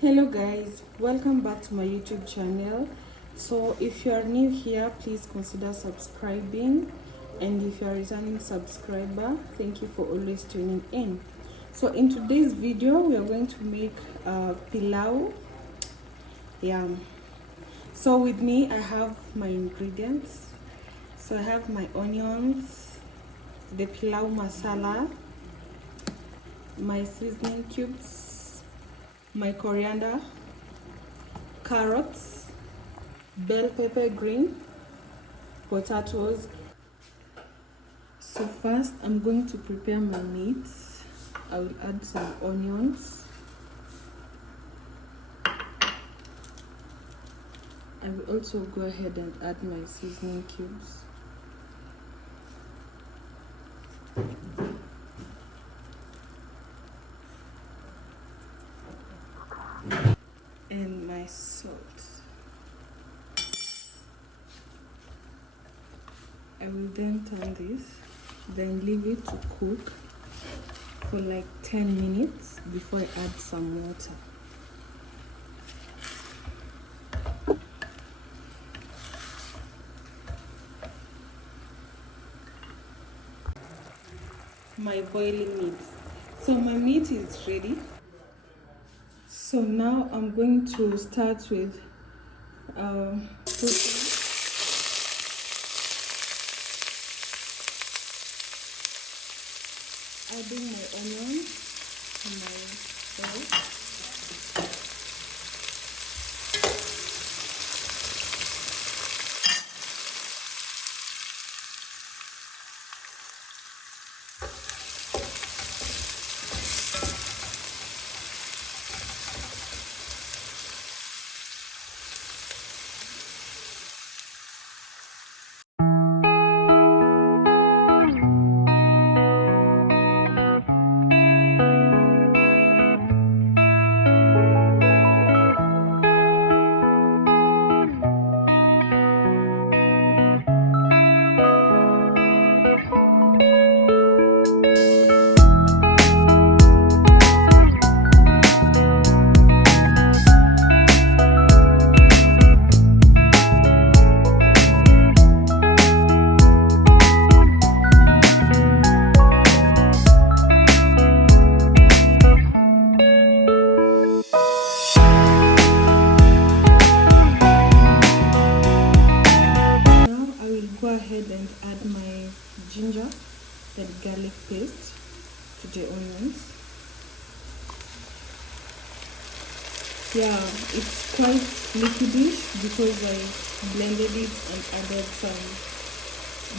Hello guys, welcome back to my YouTube channel. So if you are new here, please consider subscribing, and if you are a returning subscriber, thank you for always tuning in. So in today's video we are going to make pilau. So with me I have my ingredients. So I have my onions, the pilau masala, my seasoning cubes, my coriander, carrots, bell pepper green, potatoes. So first I'm going to prepare my meat. I will add some onions. I will also go ahead and add my seasoning cubes. And my salt. I will then turn this, then leave it to cook for like 10 minutes before I add some water. My boiling meat. So my meat is ready. So now I'm going to start with adding my onions and my oil. And add my ginger and garlic paste to the onions. It's quite liquidish because I blended it and added some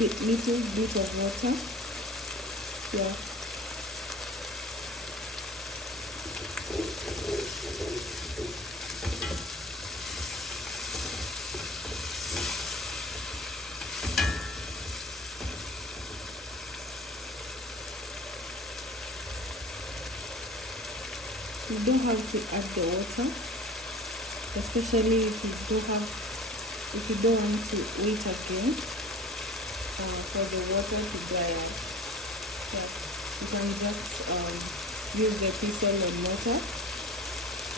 little bit of water. You don't have to add the water, especially if you don't want to wait again for the water to dry out. You can just use the pistol and mortar,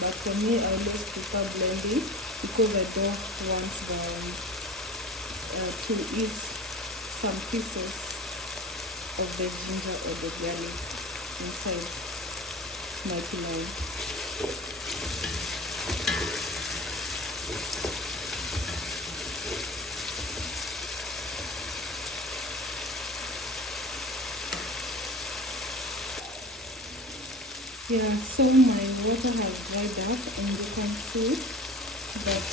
but for me I always prefer blending because I don't want to eat some pieces of the ginger or the garlic inside my pilau. So my water has dried up and you can see that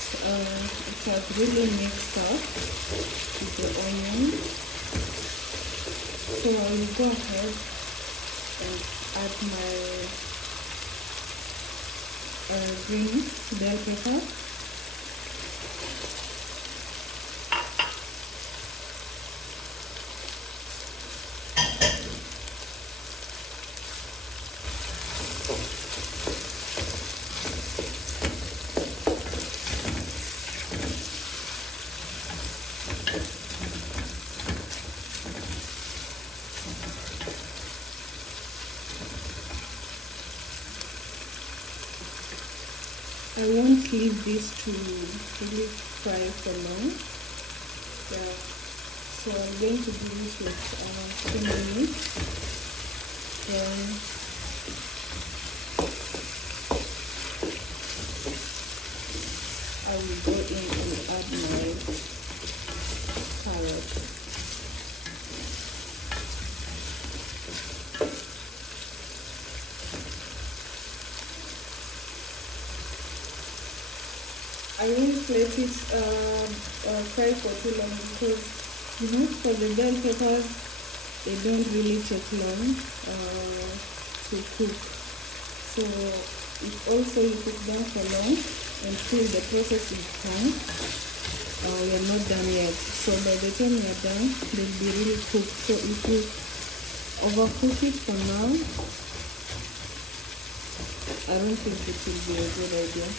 it has really mixed up with the onion. So I will go ahead and add my green bell pepper. I won't leave this to really fry for long. Yeah. So I'm going to do this with 2 minutes. Then I will go in and add my carrot. I won't let it fry for too long because for the bell peppers they don't really take long to cook. So if also you cook them for long and still the process is done, we are not done yet. So by the time we are done, they'll be really cooked. So if you overcook it for now, I don't think it will be a good idea.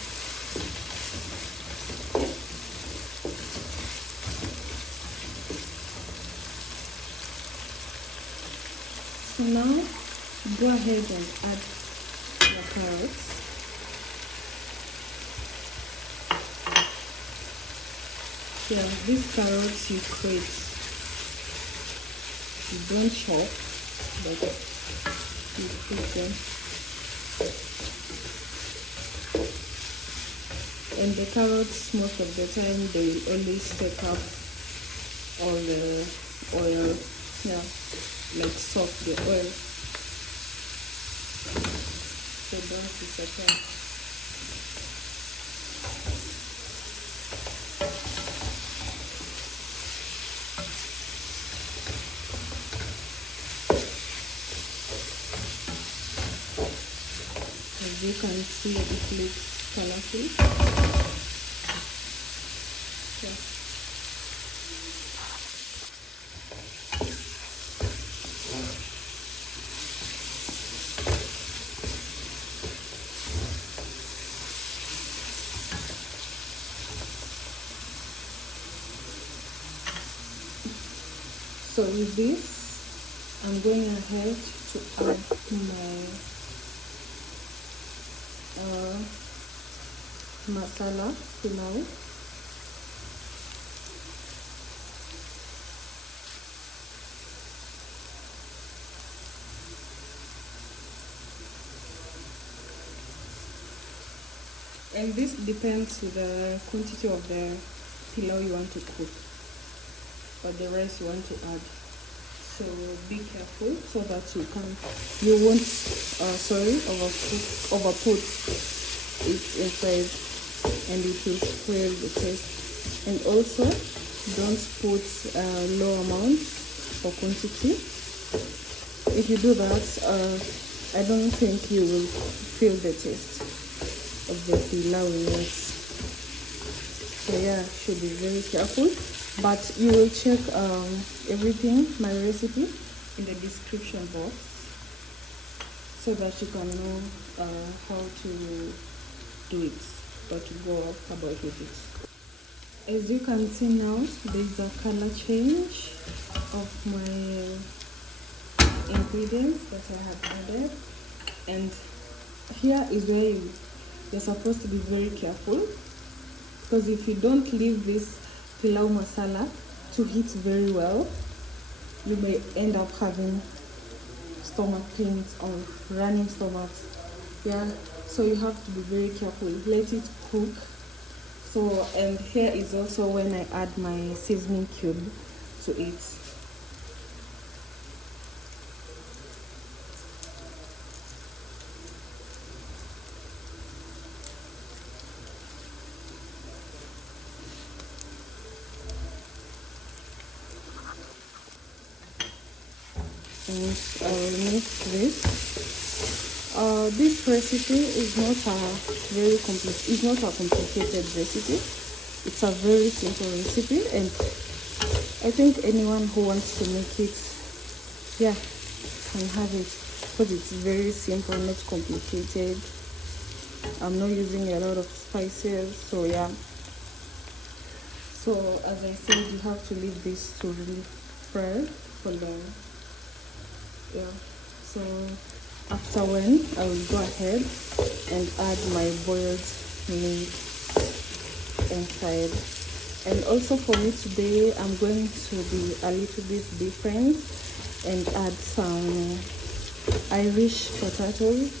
So now go ahead and add the carrots. Yeah, these carrots you grate. You don't chop, but you grate them. And the carrots, most of the time, they will always take up all the oil. Yeah, like soak the oil. So don't disappoint. As you can see, it looks colorful. Yeah. So with this, I'm going ahead to add my masala pilau. And this depends on the quantity of the pilau you want to cook, or the rice you want to add. So be careful so that you won't overput it inside, and it will spoil the taste. And also don't put low amount for quantity. If you do that, I don't think you will feel the taste of the pilau in it. So yeah, should be very careful. But you will check everything, my recipe, in the description box, so that you can know how to do it, or to go about with it. As you can see now, there is a color change of my ingredients that I have added, and here is where you're supposed to be very careful, because if you don't leave this pilau masala to heat very well, you may end up having stomach pains or running stomachs. Yeah, so you have to be very careful. Let it cook. So, and here is also when I add my seasoning cube to it. And I will mix this. This recipe is not a complicated recipe. It's a very simple recipe, and I think anyone who wants to make it, yeah, can have it, because it's very simple, not complicated. I'm not using a lot of spices, so yeah. So as I said, you have to leave this to really fry for long. Yeah, so after when I will go ahead and add my boiled meat inside. And also for me today, I'm going to be a little bit different and add some Irish potatoes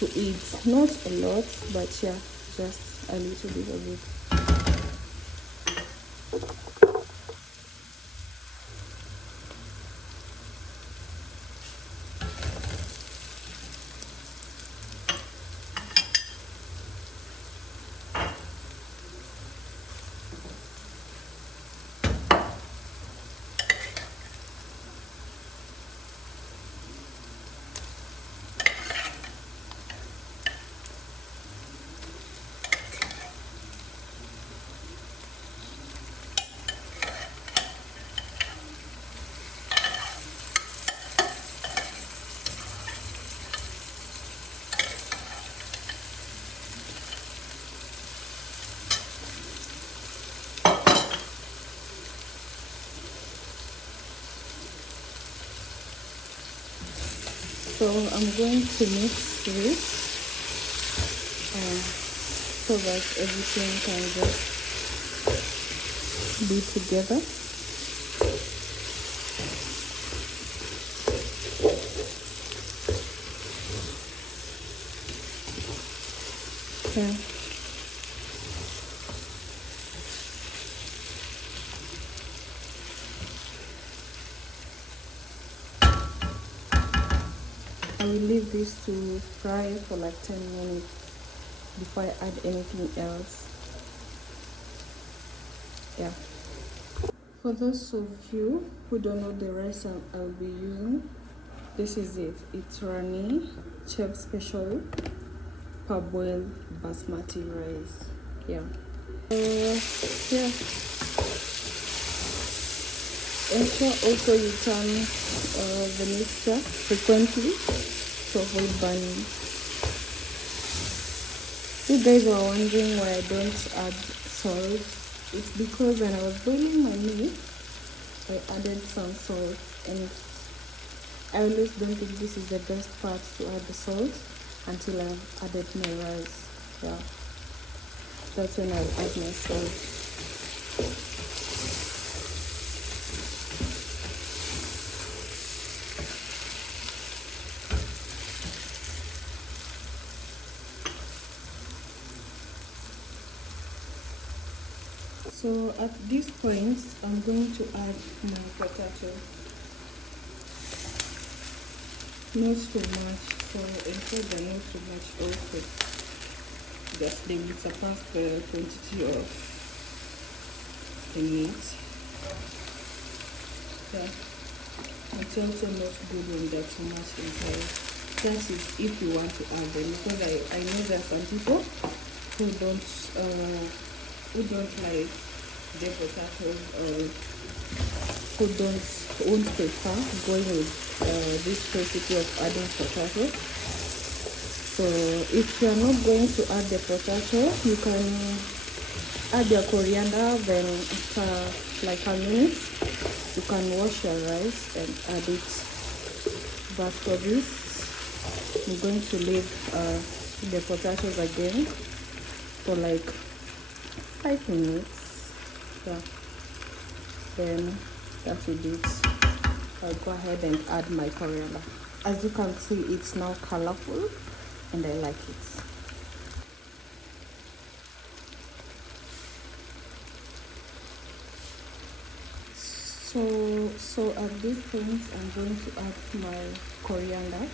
to eat. Not a lot, but yeah, just a little bit of it. So I'm going to mix this so that everything can just be together. Okay. I will leave this to fry for like 10 minutes before I add anything else. Yeah. For those of you who don't know the rice I will be using, this is it. It's Rani Chef Special Parboiled Basmati rice. Yeah. Yeah. Ensure also you turn the mixture frequently to avoid burning. You guys are wondering why I don't add salt. It's because when I was boiling my meat, I added some salt, and I always don't think this is the best part to add the salt until I've added my rice. Yeah, that's when I'll add my salt. So at this point, I'm going to add my potato. Not too much, so ensure they're not too much also, that they will surpass the quantity of the meat. Yeah, it's also not good when they're too much inside. That is if you want to add them, because I know there are some people who don't like the potatoes, or who won't prefer going with this recipe of adding potato. So if you are not going to add the potato, you can add your coriander. Then after like a minute, you can wash your rice and add it. But for this, I'm going to leave the potatoes again for like 5 minutes. Yeah, then that will do it. I'll go ahead and add my coriander. As you can see, it's now colorful and I like it. So at this point, I'm going to add my coriander.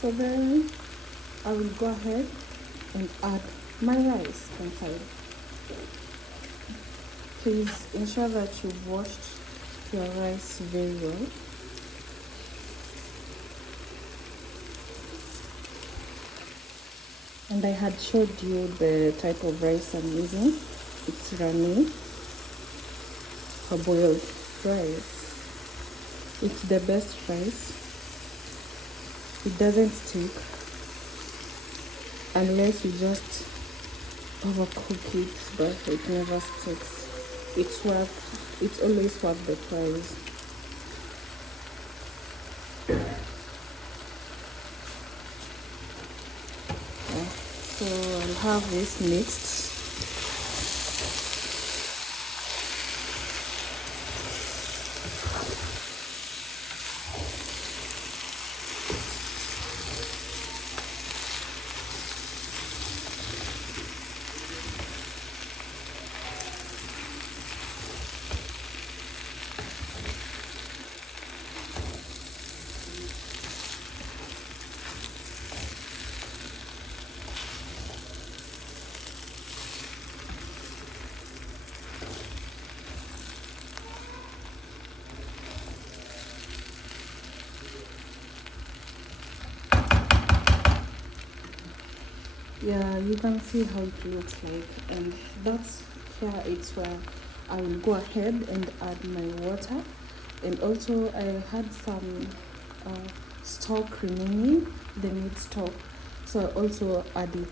So then I will go ahead and add my rice inside. Please ensure that you've washed your rice very well. And I had showed you the type of rice I'm using. It's runny boiled rice. It's the best rice. It doesn't stick unless you just overcook it, but it never sticks. It's always worth the price. So I'll have this mixed. Yeah, you can see how it looks like, and that's here. It's where I will go ahead and add my water, and also I had some stock remaining, the meat stock, so I also add it.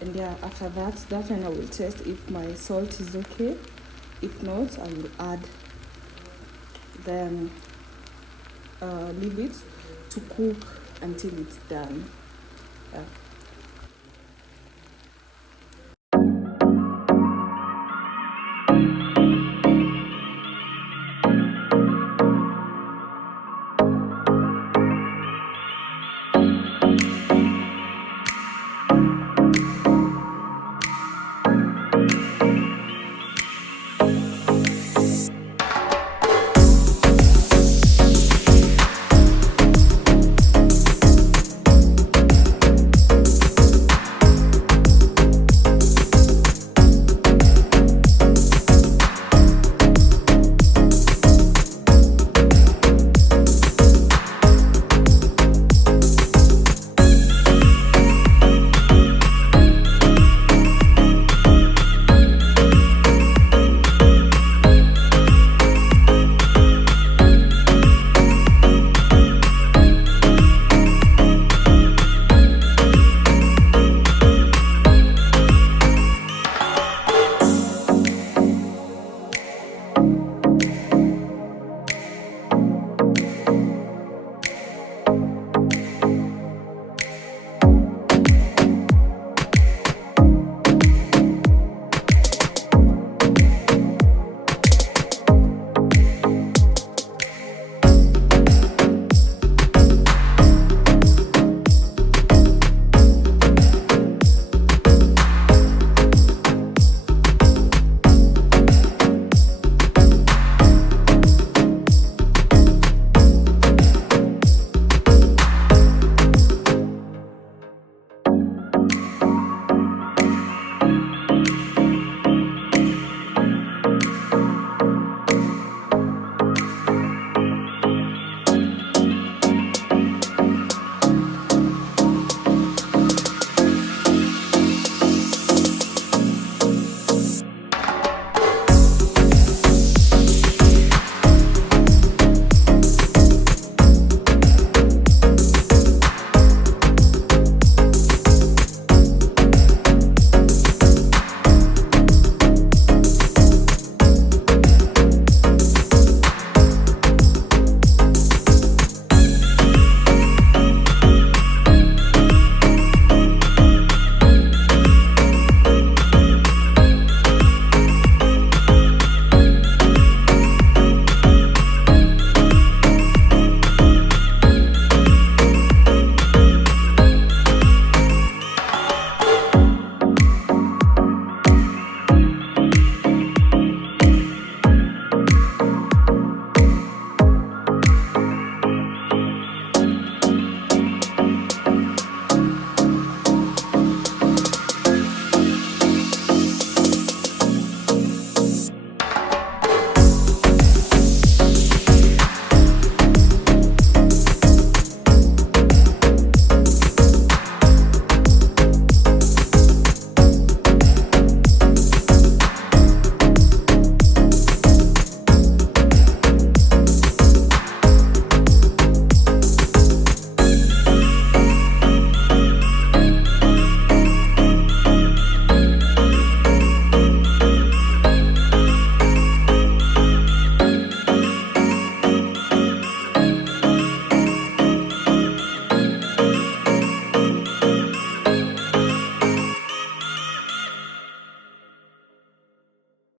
And yeah, after that's when I will test if my salt is okay. If not, I will add, then leave it to cook until it's done. Yeah.